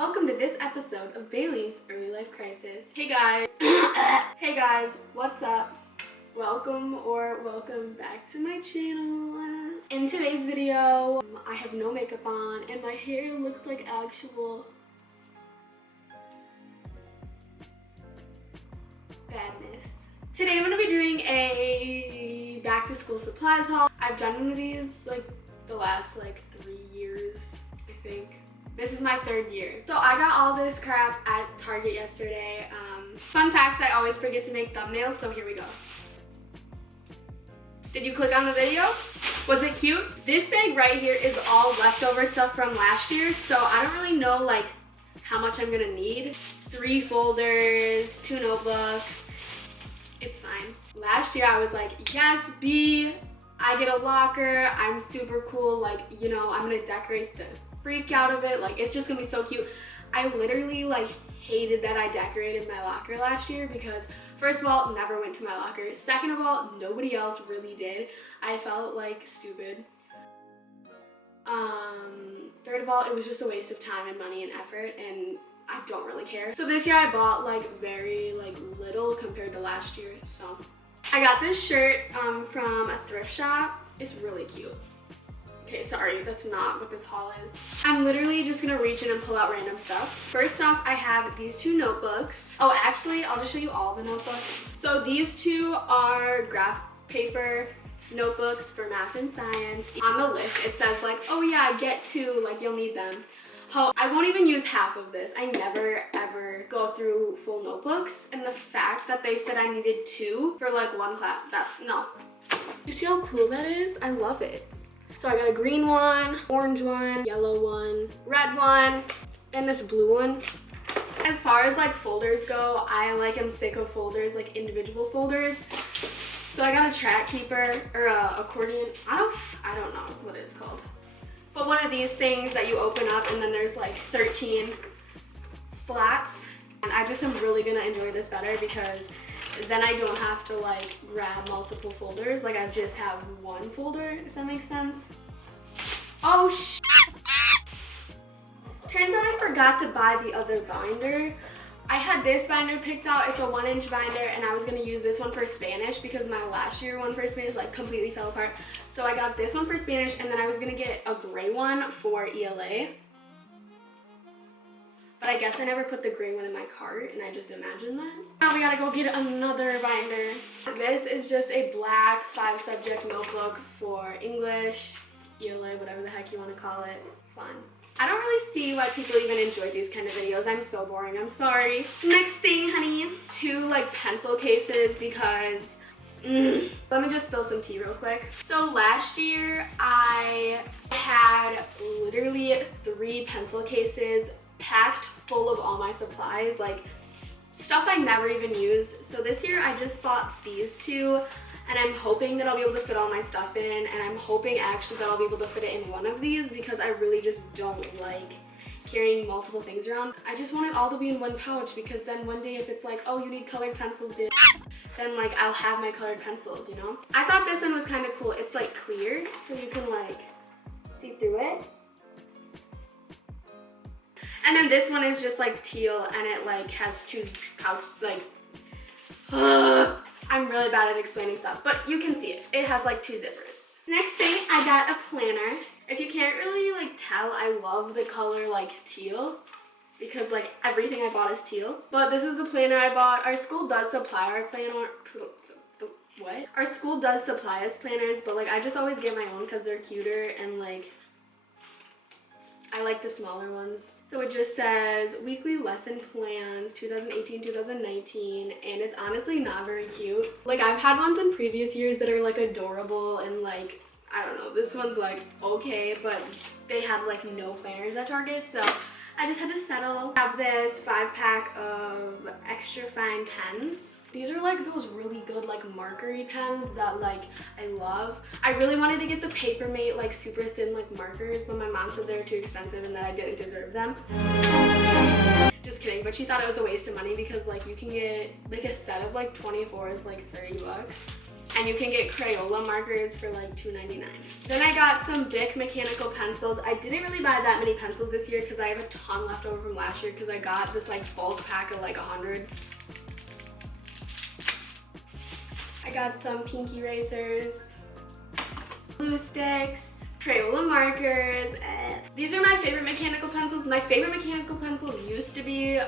Welcome to this episode of Bailey's Early Life Crisis. Hey guys. Hey guys, what's up? Welcome back to my channel. In today's video, I have no makeup on and my hair looks like actual badness. Today I'm going to be doing a back to school supplies haul. I've done one of these like the last 3 years, I think. This is my 3rd year. So I got all this crap at Target yesterday. Fun fact, I always forget to make thumbnails, so here we go. Did you click on the video? Was it cute? This bag right here is all leftover stuff from last year, so I don't really know how much I'm gonna need. 3 folders, 2 notebooks. It's fine. Last year I was like, yes, B, I get a locker, I'm super cool, I'm gonna decorate the freak out of it, it's just gonna be so cute. I literally hated that I decorated my locker last year because first of all, never went to my locker. Second of all, nobody else really did. I felt stupid. Third of all, it was just a waste of time and money and effort, and I don't really care. So this year I bought very little compared to last year. So I got this shirt from a thrift shop. It's really cute. Okay, sorry, that's not what this haul is. I'm literally just gonna reach in and pull out random stuff. First off, I have these 2 notebooks. Oh, actually, I'll just show you all the notebooks. So these 2 are graph paper notebooks for math and science. On the list, it says oh yeah, get 2, you'll need them. Oh, I won't even use half of this. I never ever go through full notebooks, and the fact that they said I needed 2 for one class, no. You see how cool that is? I love it. So I got a green one, orange one, yellow one, red one, and this blue one. As far as folders go, I am sick of folders, individual folders. So I got a track keeper or a accordion. I don't know what it's called. But one of these things that you open up and then there's 13 slats. And I just am really gonna enjoy this better because then I don't have to grab multiple folders. I just have 1 folder, if that makes sense. Oh Turns out I forgot to buy the other binder. I had this binder picked out. It's a 1-inch binder, and I was gonna use this one for Spanish because my last year one for Spanish completely fell apart. So I got this one for Spanish, and then I was gonna get a gray one for ELA. But I guess I never put the gray one in my cart, and I just imagined that. Now we gotta go get another binder. This is just a black 5-subject notebook for English, ELA, whatever the heck you want to call it. Fun. I don't really see why people even enjoy these kind of videos. I'm so boring, I'm sorry. Next thing, honey, 2 pencil cases because, let me just spill some tea real quick. So last year, I had literally 3 pencil cases packed full of all my supplies, stuff I never even used. So this year I just bought these 2, and I'm hoping that I'll be able to fit all my stuff in, and I'm hoping actually that I'll be able to fit it in one of these because I really just don't like carrying multiple things around. I just want it all to be in one pouch because then one day if it's oh, you need colored pencils, bitch, then I'll have my colored pencils, you know? I thought this one was kind of cool. It's clear, so you can see through it. And then this one is just teal, and it has 2 pouches. I'm really bad at explaining stuff, but you can see it. It has 2 zippers. Next thing, I got a planner. If you can't really tell, I love the color teal because everything I bought is teal. But this is the planner I bought. Our school does supply our planner. What? Our school does supply us planners, but I just always get my own because they're cuter and I like the smaller ones. So it just says weekly lesson plans 2018-2019, and it's honestly not very cute. I've had ones in previous years that are adorable and I don't know, this one's okay, but they had no planners at Target, so I just had to settle. I have this 5-pack of extra fine pens. These are those really good markery pens that I love. I really wanted to get the Papermate super thin markers, but my mom said they were too expensive and that I didn't deserve them. Just kidding, but she thought it was a waste of money because you can get a set of 24 is $30 bucks. And you can get Crayola markers for like $2.99. Then I got some Bic mechanical pencils. I didn't really buy that many pencils this year because I have a ton left over from last year because I got this like bulk pack of like 100. I got some pink erasers, glue sticks, Crayola markers. These are my favorite mechanical pencils. My favorite mechanical pencils used to be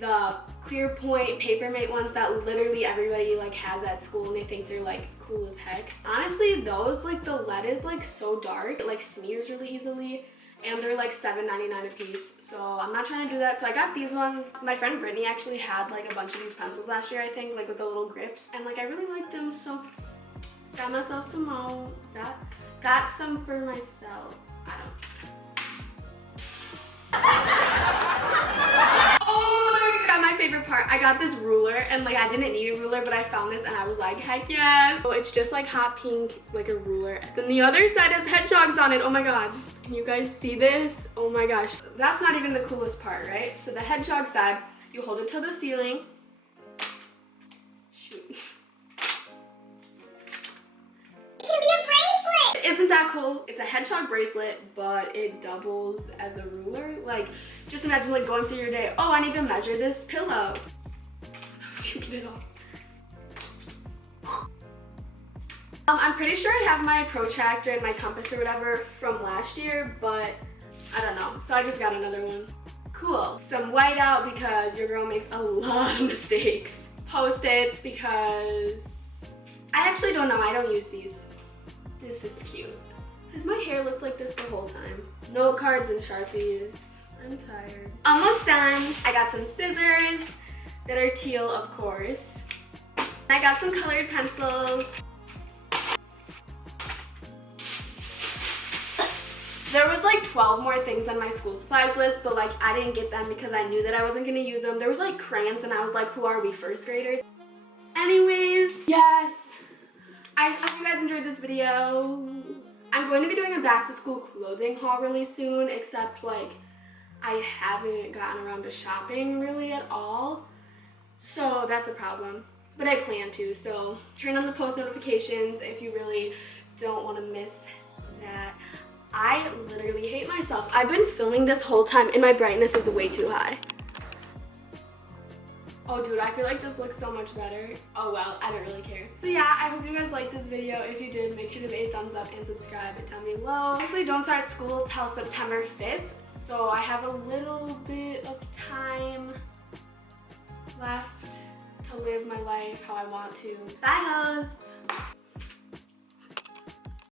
the clear point Papermate ones that literally everybody like has at school and they think they're like cool as heck. Honestly, those like the lead is like so dark, it like smears really easily. And they're like $7.99 a piece, so I'm not trying to do that. So I got these ones. My friend Brittany actually had like a bunch of these pencils last year, I think, like with the little grips, and like I really liked them, so got myself some more. Got some for myself. I don't. Oh my god, my favorite part. I got this ruler, and like I didn't need a ruler, but I found this and I was like, heck yes. So it's just like hot pink, like a ruler. Then the other side has hedgehogs on it. Oh my god. Can you guys see this? Oh my gosh. That's not even the coolest part, right? So the hedgehog side, you hold it to the ceiling. Shoot. It can be a bracelet! Isn't that cool? It's a hedgehog bracelet, but it doubles as a ruler. Like, just imagine like going through your day. Oh, I need to measure this pillow. How do you get it off? I'm pretty sure I have my protractor and my compass or whatever from last year, but I don't know. So I just got another one. Cool. Some whiteout because your girl makes a lot of mistakes. Post-its because I actually don't know. I don't use these. This is cute. Has my hair looked like this the whole time? Note cards and Sharpies. I'm tired. Almost done. I got some scissors that are teal, of course. I got some colored pencils. There was like 12 more things on my school supplies list, but like I didn't get them because I knew that I wasn't gonna use them. There was like crayons and I was like, who are we, first graders? Anyways, yes. I hope you guys enjoyed this video. I'm going to be doing a back to school clothing haul really soon, except like I haven't gotten around to shopping really at all. So that's a problem, but I plan to. So turn on the post notifications if you really don't want to miss that. I literally hate myself. I've been filming this whole time and my brightness is way too high. Oh dude, I feel like this looks so much better. Oh well, I don't really care. So yeah, I hope you guys liked this video. If you did, make sure to give it a thumbs up and subscribe and down below. I actually don't start school till September 5th, so I have a little bit of time left to live my life how I want to. Bye hoes!